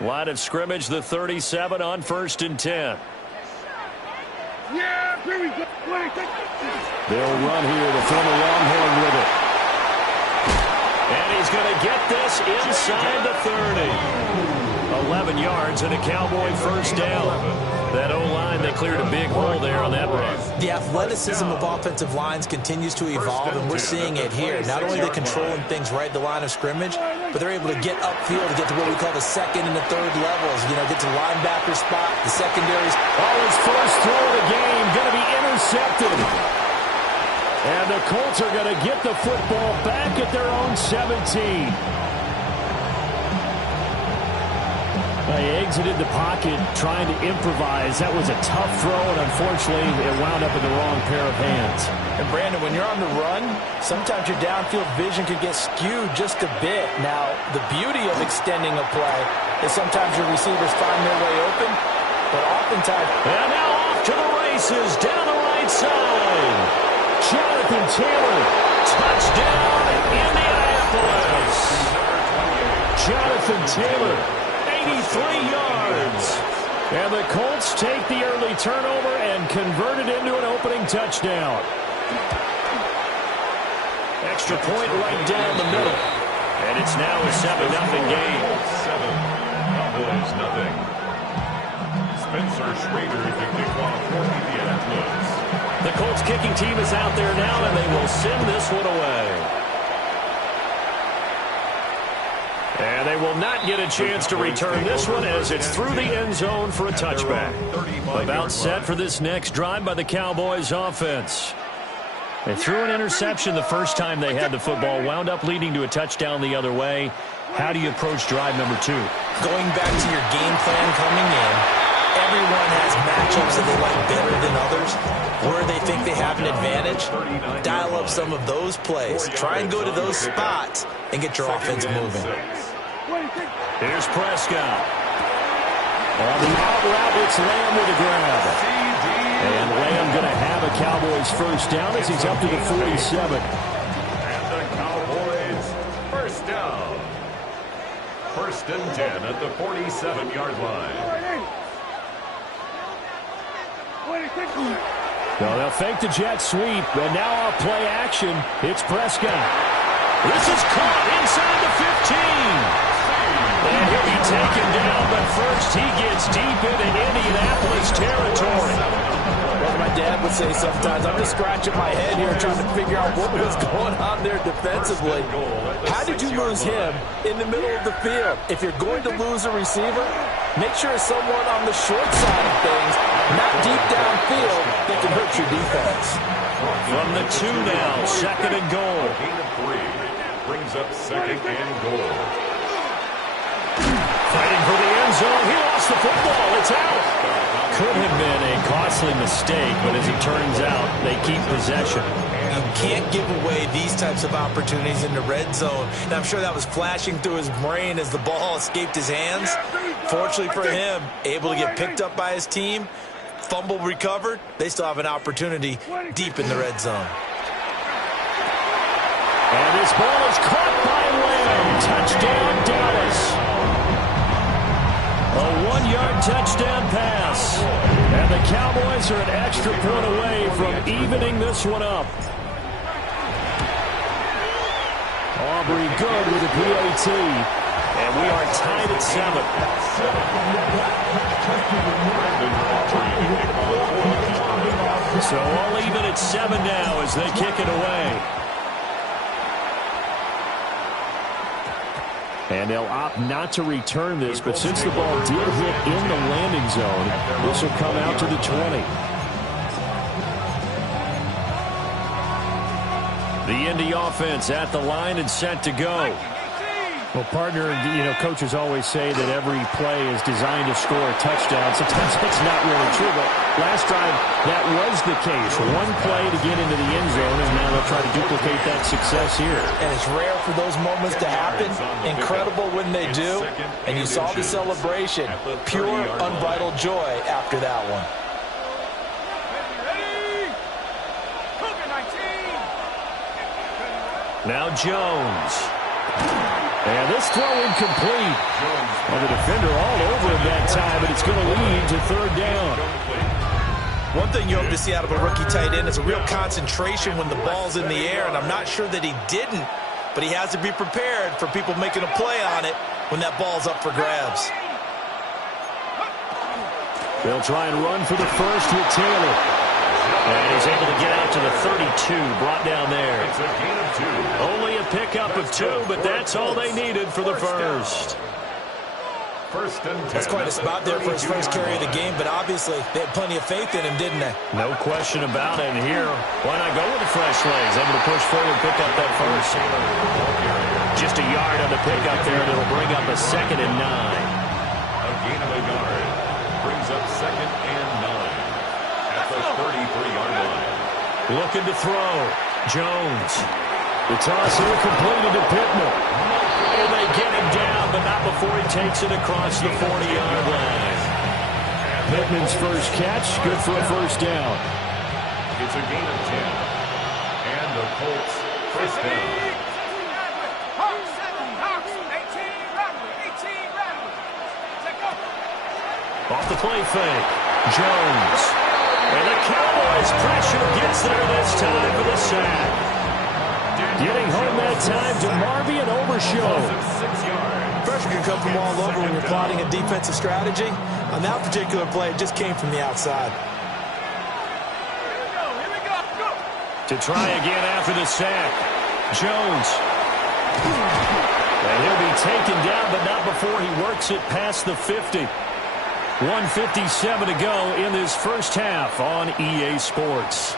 Line of scrimmage, the 37 on 1st and 10. They'll run here, the former Longhorn with it. And he's going to get this inside the 30. 11 yards and a Cowboy first down. That O-line, they cleared a big hole there on that run. The athleticism of offensive lines continues to evolve, and we're seeing it here. Not only are they controlling things right at the line of scrimmage, but they're able to get upfield to get to what we call the second and the third levels. You know, get to linebacker spot, the secondaries. Oh, his first throw of the game going to be intercepted. And the Colts are going to get the football back at their own 17. They exited the pocket trying to improvise. That was a tough throw, and unfortunately, it wound up in the wrong pair of hands. And, Brandon, when you're on the run, sometimes your downfield vision could get skewed just a bit. Now, the beauty of extending a play is sometimes your receivers find their way open, but oftentimes... And now off to the races down the right side. Jonathan Taylor, touchdown Indianapolis. Jonathan Taylor, 83 yards. And the Colts take the early turnover and convert it into an opening touchdown. Extra point right down the middle. And it's now a 7-0 game. 7, Cowboys nothing. Spencer Schrader is the kickoff for Indianapolis. The Colts kicking team is out there now, and they will send this one away. And they will not get a chance to return this one as it's through the end zone for a touchback. About set for this next drive by the Cowboys offense. They threw an interception the first time they had the football, wound up leading to a touchdown the other way. How do you approach drive number 2? Going back to your game plan coming in, everyone has matchups that they like better than others. Where they think they have an advantage, dial up some of those plays. Try and go to those spots and get your offense moving. Here's Prescott. On the out route, it's Lamb with a grab. And Lamb going to have a Cowboys first down as he's up to the 47. And the Cowboys first down. 1st and 10 at the 47-yard line. Well, they'll fake the jet sweep, and now off play action, it's Prescott. This is caught inside the 15. And he'll be taken down, but first he gets deep into Indianapolis territory. Well, my dad would say sometimes, I'm just scratching my head here trying to figure out what was going on there defensively. How did you lose him in the middle of the field? If you're going to lose a receiver, make sure it's someone on the short side of things, not deep downfield, that can hurt your defense. From the 2 now, 2nd and goal. Gain of 3 brings up 2nd and goal. Fighting for the end zone. He lost the football. It's out. Could have been a costly mistake, but as it turns out, they keep possession. You can't give away these types of opportunities in the red zone. And I'm sure that was flashing through his brain as the ball escaped his hands. Fortunately for him, able to get picked up by his team, fumble recovered. They still have an opportunity deep in the red zone. And this ball is caught by Lamb. Touchdown, Dallas. A 1-yard touchdown pass. And the Cowboys are an extra point away from evening this one up. Aubrey good with a PAT. And we are tied at 7. So all even at 7 now as they kick it away. And they'll opt not to return this, but since the ball did hit in the landing zone, this will come out to the 20. The Indy offense at the line and set to go. Well, partner, you know, coaches always say that every play is designed to score a touchdown. Sometimes that's not really true, but last drive, that was the case. One play to get into the end zone, and now they'll try to duplicate that success here. And it's rare for those moments to happen. Incredible when they do. And you saw the celebration. Pure, unbridled joy after that one. Now Jones. And this throw incomplete. And the defender all over him that time, but it's going to lead to third down. One thing you hope to see out of a rookie tight end is a real concentration when the ball's in the air, and I'm not sure that he didn't, but he has to be prepared for people making a play on it when that ball's up for grabs. They'll try and run for the first with Taylor. And he's able to get out to the 32, brought down there. It's a gain of 2. Only a pickup of 2, but that's all they needed for the first. First and 10. That's quite a spot there for his first carry of the game, but obviously they had plenty of faith in him, didn't they? No question about it. And here, why not go with the fresh legs? Able to push forward, pick up that first. Just a yard on the pickup there, and it'll bring up a 2nd and 9. A gain of a yard brings up 2nd and 9 at the 33-yard line. Looking to throw. Jones. The toss here completed to Pittman. And they get him down, but not before he takes it across the 40-yard line. Pittman's first catch, good for a first down. It's a gain of 10. And the Colts first down. Off the play fake. Jones. And the Cowboys pressure gets there this time for the sack. Getting home that time to Marvy and Overshow. 6 yards. Pressure can come from all over when you're plotting a defensive strategy. On that particular play, it just came from the outside. To try again after the sack. Jones. And he'll be taken down, but not before he works it past the 50. 1:57 to go in this first half on EA Sports.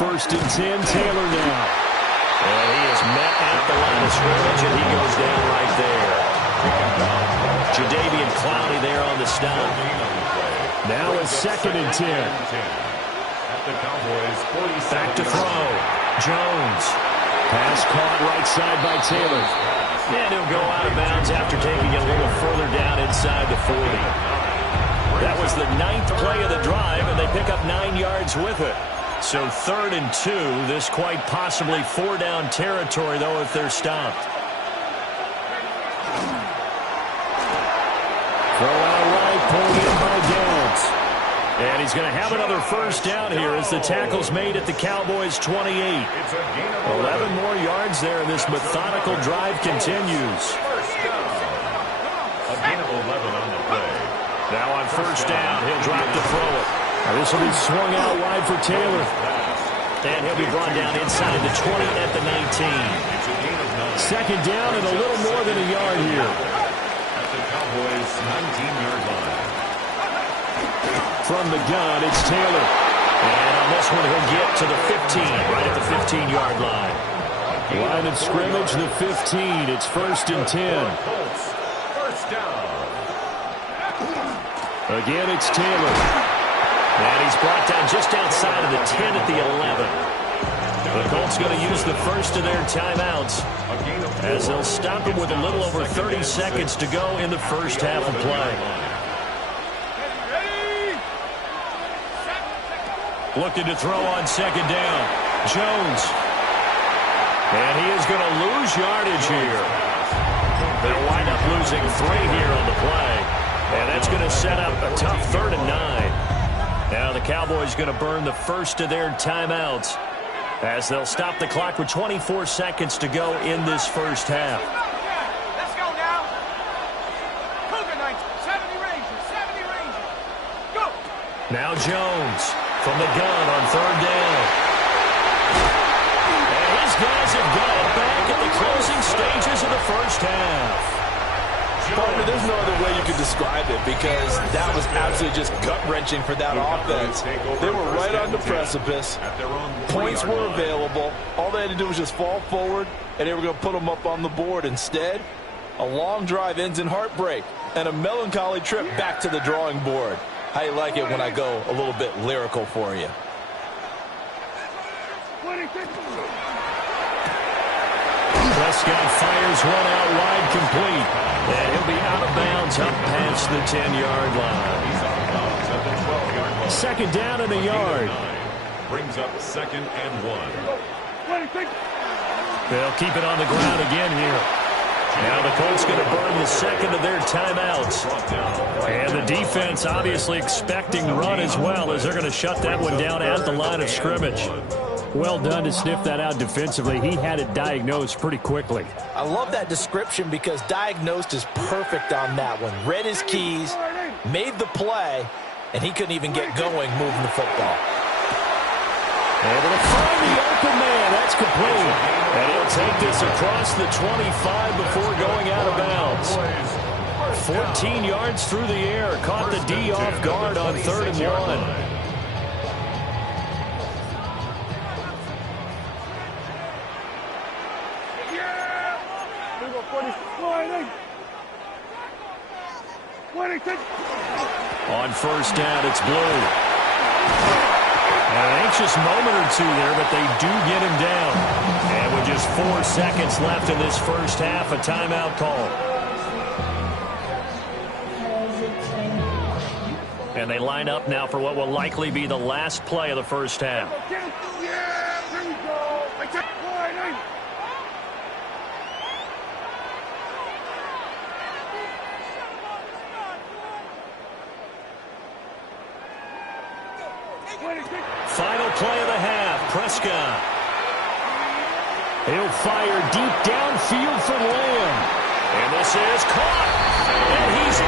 First and 10, Taylor now. And he is met at the line of scrimmage, and he goes down right there. Jadeveon Clowney there on the stop. Now a 2nd and 10. At the Cowboys 47. Back to throw. Jones. Pass caught right side by Taylor. And he'll go out of bounds after taking it a little further down inside the 40. That was the 9th play of the drive, and they pick up 9 yards with it. So 3rd and 2, this quite possibly 4-down territory, though, if they're stopped. Throw out right, pulled in by Downs. And he's going to have another first down here as the tackle's made at the Cowboys' 28. 11 more yards there, and this methodical drive continues. A gain of 11 on the play. Now on first down, he'll drop to throw it. Now this will be swung out wide for Taylor. And he'll be brought down inside the 20 at the 19. 2nd down and a little more than a yard here. At the Cowboys' 19-yard line. From the gun, it's Taylor. And on this one, he'll get to the 15, right at the 15-yard line. Line of scrimmage, the 15. It's 1st and 10. First down. Again, it's Taylor. And he's brought down just outside of the 10 at the 11. The Colts going to use the first of their timeouts as they'll stop him with a little over 30 seconds to go in the first half of play. Looking to throw on 2nd down. Jones. And he is going to lose yardage here. They'll wind up losing 3 here on the play. And that's going to set up a tough 3rd and 9. Now the Cowboys going to burn the first of their timeouts as they'll stop the clock with 24 seconds to go in this first half. Let's go now. Cougar Knights, 70 Rangers, 70 Rangers. Go. Now Jones from the gun on 3rd down. And his guys have got it back at the closing stages of the first half. Partner, there's no other way you could describe it because that was absolutely just gut-wrenching for that offense. They were right on the precipice. Points were available. All they had to do was just fall forward, and they were going to put them up on the board. Instead, a long drive ends in heartbreak and a melancholy trip back to the drawing board. How you like it when I go a little bit lyrical for you? Prescott fires one out wide, complete. And he'll be out of bounds up past the 10-yard line. Second down and a yard. Brings up 2nd and 1. They'll keep it on the ground again here. Now the Colts going to burn the second of their timeouts. And the defense obviously expecting run as well, as they're going to shut that one down at the line of scrimmage. Well done to sniff that out defensively. He had it diagnosed pretty quickly. I love that description because diagnosed is perfect on that one. Read his keys, made the play, and he couldn't even get going moving the football. Able to find the open man. That's complete. And he'll take this across the 25 before going out of bounds. 14 yards through the air. Caught the D off guard on 3rd and 1. On 1st down, it's Blue. An anxious moment or two there, but they do get him down. And with just 4 seconds left in this first half, a timeout call. And they line up now for what will likely be the last play of the first half. Final play of the half, Prescott. He'll fire deep downfield for Lamb. And this is caught. And he's